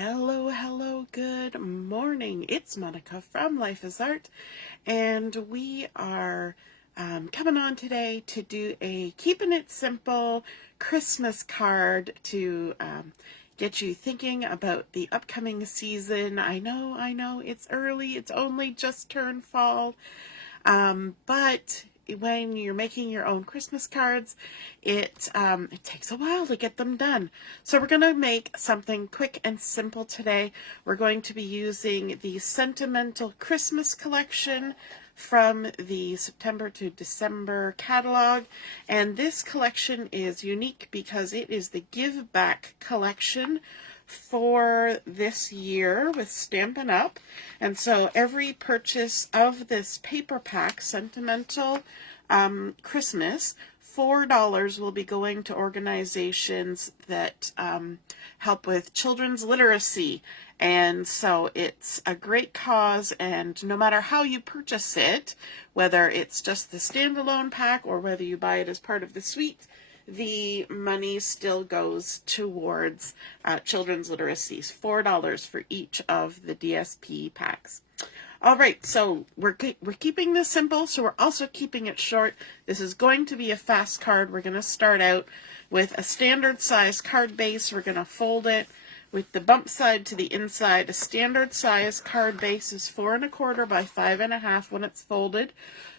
Hello, hello, good morning. It's Monica from Life is Art, and we are coming on today to do a Keeping It Simple Christmas card to get you thinking about the upcoming season. I know, it's early, it's only just turned fall, but when you're making your own Christmas cards, it takes a while to get them done. So we're going to make something quick and simple today. We're going to be using the Sentimental Christmas collection from the September to December catalog, and this collection is unique because it is the give back collection for this year with Stampin' Up. And so every purchase of this paper pack, Sentimental Christmas, $4 will be going to organizations that help with children's literacy. And so it's a great cause, and no matter how you purchase it, whether it's just the standalone pack or whether you buy it as part of the suite, the money still goes towards children's literacies. $4 for each of the DSP packs. All right, so we're keeping this simple, so we're also keeping it short. This is going to be a fast card. We're going to start out with a standard size card base. We're going to fold it with the bump side to the inside. A standard size card base is 4 1/4 by 5 1/2 when it's folded.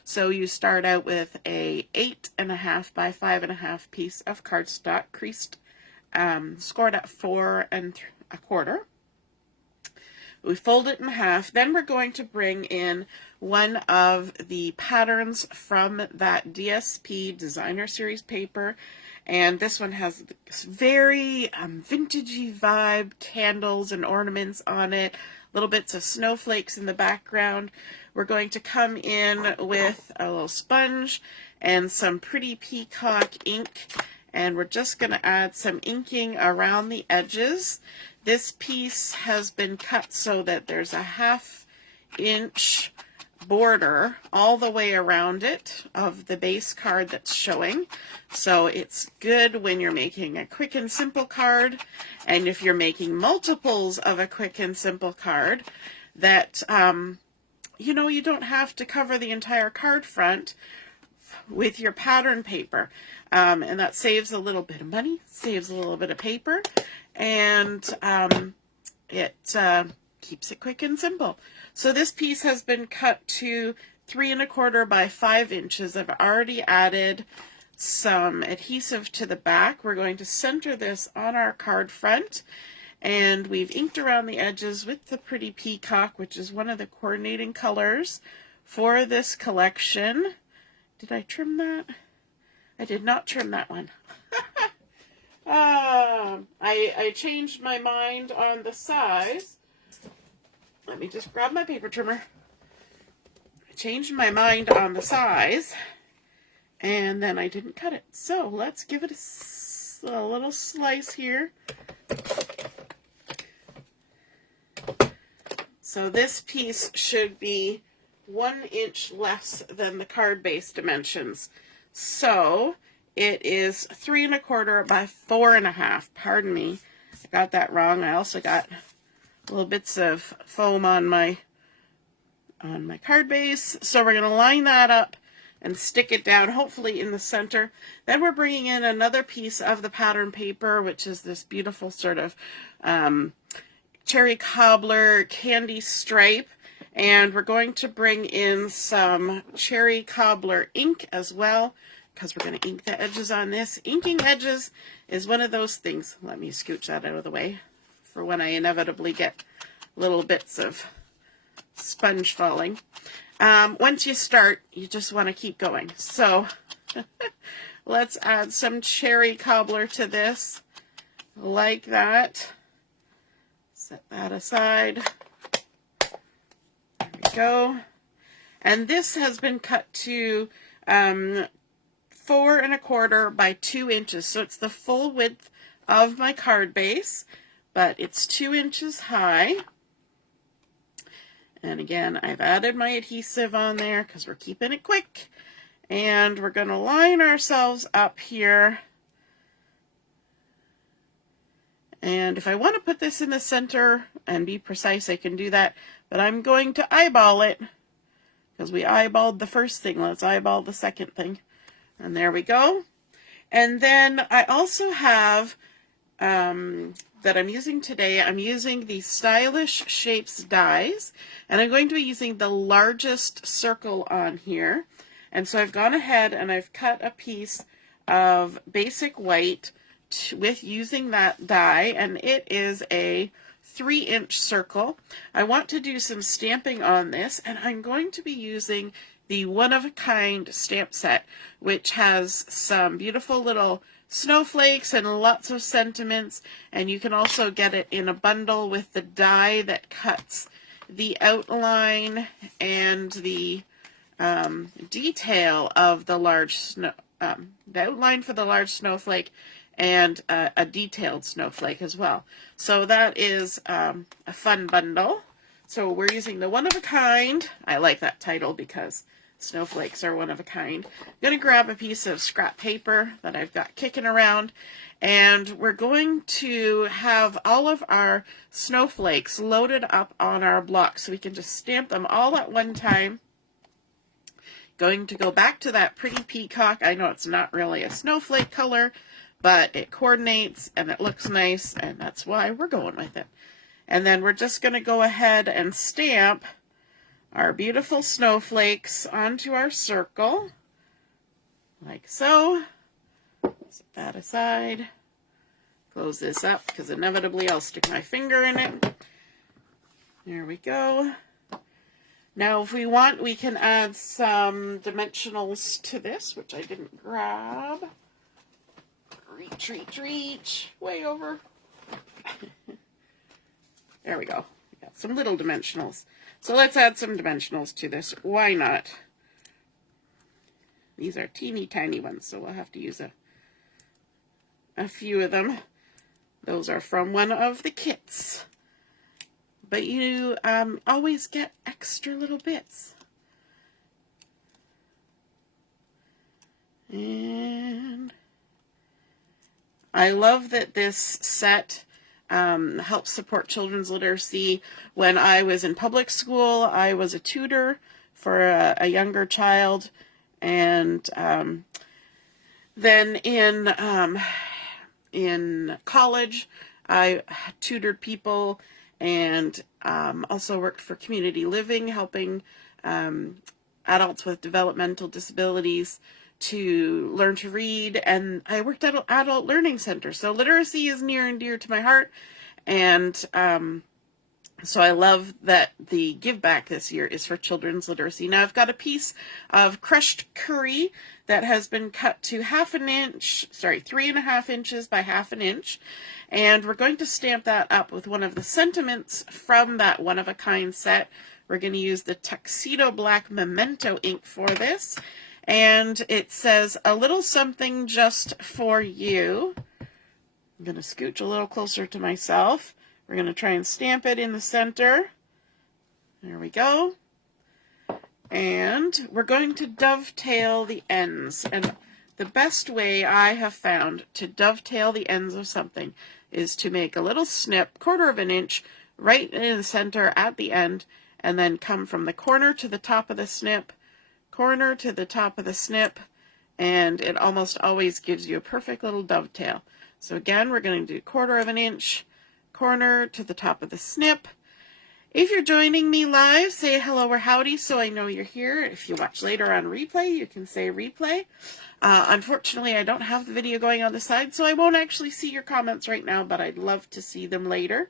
So you start out with a 8 1/2 by 5 1/2 piece of cardstock, creased, scored at 4 1/4. We fold it in half. Then we're going to bring in one of the patterns from that DSP Designer Series paper. And this one has this very vintagey vibe, candles and ornaments on it, little bits of snowflakes in the background. We're going to come in with a little sponge and some pretty Peacock ink, and we're just going to add some inking around the edges. This piece has been cut so that there's a 1/2 inch border all the way around it of the base card that's showing. So it's good when you're making a quick and simple card, and if you're making multiples of a quick and simple card, that you don't have to cover the entire card front with your pattern paper, and that saves a little bit of money, saves a little bit of paper, and it keeps it quick and simple. So this piece has been cut to 3 1/4 by 5 inches. I've already added some adhesive to the back. We're going to center this on our card front, and we've inked around the edges with the pretty Peacock, which is one of the coordinating colors for this collection. Did I trim that? I did not trim that one. I changed my mind on the size. Let me just grab my paper trimmer. I changed my mind on the size, and then I didn't cut it. So let's give it a little slice here. So this piece should be 1 inch less than the card base dimensions. So it is 3 1/4 by 4 1/2. Pardon me, I got that wrong. I also got little bits of foam on my card base. So we're going to line that up and stick it down, hopefully in the center. Then we're bringing in another piece of the pattern paper, which is this beautiful sort of cherry cobbler candy stripe. And we're going to bring in some cherry cobbler ink as well, because we're going to ink the edges on this. Inking edges is one of those things. Let me scooch that out of the way for when I inevitably get little bits of sponge falling. Once you start, you just want to keep going. So let's add some cherry cobbler to this, like that. Set that aside. There we go. And this has been cut to 4 1/4 by 2 inches. So it's the full width of my card base, but it's 2 inches high. And again, I've added my adhesive on there because we're keeping it quick. And we're going to line ourselves up here. And And if I want to put this in the center and be precise, I can do that. But I'm going to eyeball it, because we eyeballed the first thing. Let's eyeball the second thing. And there we go. And then I also have, that I'm using today, I'm using the Stylish Shapes dies. And I'm going to be using the largest circle on here. And so I've gone ahead and I've cut a piece of basic white with using that die, and it is a 3-inch circle. I want to do some stamping on this, and I'm going to be using the one-of-a-kind stamp set, which has some beautiful little snowflakes and lots of sentiments, and you can also get it in a bundle with the die that cuts the outline and the detail of the large snow, the outline for the large snowflake, and a detailed snowflake as well. So that is a fun bundle. So we're using the one-of-a-kind. I like that title because snowflakes are one of a kind. I'm going to grab a piece of scrap paper that I've got kicking around, and we're going to have all of our snowflakes loaded up on our block so we can just stamp them all at one time. Going to go back to that pretty peacock. I know it's not really a snowflake color, but it coordinates and it looks nice, and that's why we're going with it. And then we're just going to go ahead and stamp our beautiful snowflakes onto our circle, like so. Set that aside. Close this up, because inevitably I'll stick my finger in it. There we go. Now, if we want, we can add some dimensionals to this, which I didn't grab. Reach, reach, reach. Way over. There we go. We got some little dimensionals. So let's add some dimensionals to this. Why not? These are teeny tiny ones, so we'll have to use a few of them. Those are from one of the kits. But you always get extra little bits. And I love that this set helps support children's literacy. When I was in public school, I was a tutor for a younger child, and then in college, I tutored people, and also worked for community living, helping adults with developmental disabilities to learn to read, and I worked at an adult learning center. So literacy is near and dear to my heart, and so I love that the give back this year is for children's literacy. Now I've got a piece of crushed curry that has been cut to 3.5 inches by 1/2 inch, and we're going to stamp that up with one of the sentiments from that one-of-a-kind set. We're going to use the Tuxedo Black Memento ink for this, and it says, "A little something just for you." I'm going to scooch a little closer to myself. We're going to try and stamp it in the center. There we go. And we're going to dovetail the ends. And the best way I have found to dovetail the ends of something is to make a little snip, 1/4 inch, right in the center at the end, and then come from the corner to the top of the snip, corner to the top of the snip, and it almost always gives you a perfect little dovetail. So again, we're going to do 1/4 inch, corner to the top of the snip. If you're joining me live, say hello or howdy so I know you're here. If you watch later on replay, you can say replay. Unfortunately, I don't have the video going on the side, so I won't actually see your comments right now, but I'd love to see them later.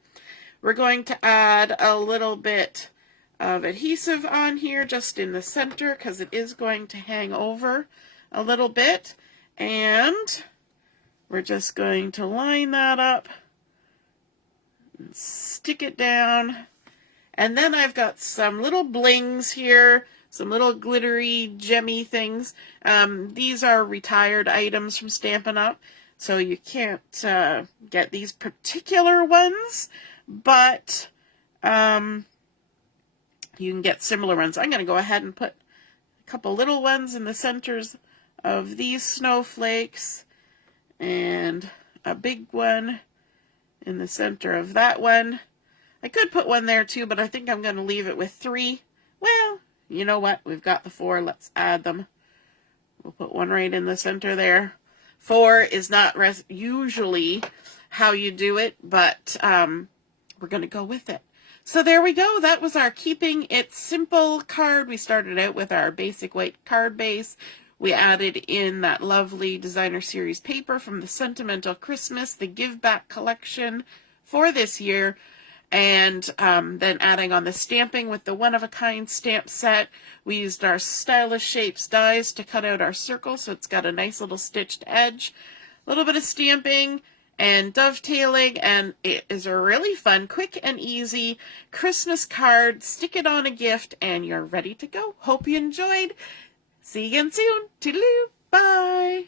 We're going to add a little bit of adhesive on here just in the center, because it is going to hang over a little bit. And we're just going to line that up and stick it down. And then I've got some little blings here, some little glittery, gemmy things. These are retired items from Stampin' Up, so you can't get these particular ones, but you can get similar ones. I'm going to go ahead and put a couple little ones in the centers of these snowflakes, and a big one in the center of that one. I could put one there too, but I think I'm going to leave it with 3. Well, you know what? We've got the 4. Let's add them. We'll put one right in the center there. 4 is not usually how you do it, but we're going to go with it. So there we go. That was our Keeping It Simple card. We started out with our basic white card base. We added in that lovely designer series paper from the Sentimental Christmas, the Give Back collection for this year. And then adding on the stamping with the one-of-a-kind stamp set. We used our Stylish Shapes dies to cut out our circle, so it's got a nice little stitched edge. A little bit of stamping and dovetailing, and it is a really fun, quick and easy Christmas card. Stick it on a gift, and you're ready to go. Hope you enjoyed. See you again soon. Toodaloo. Bye.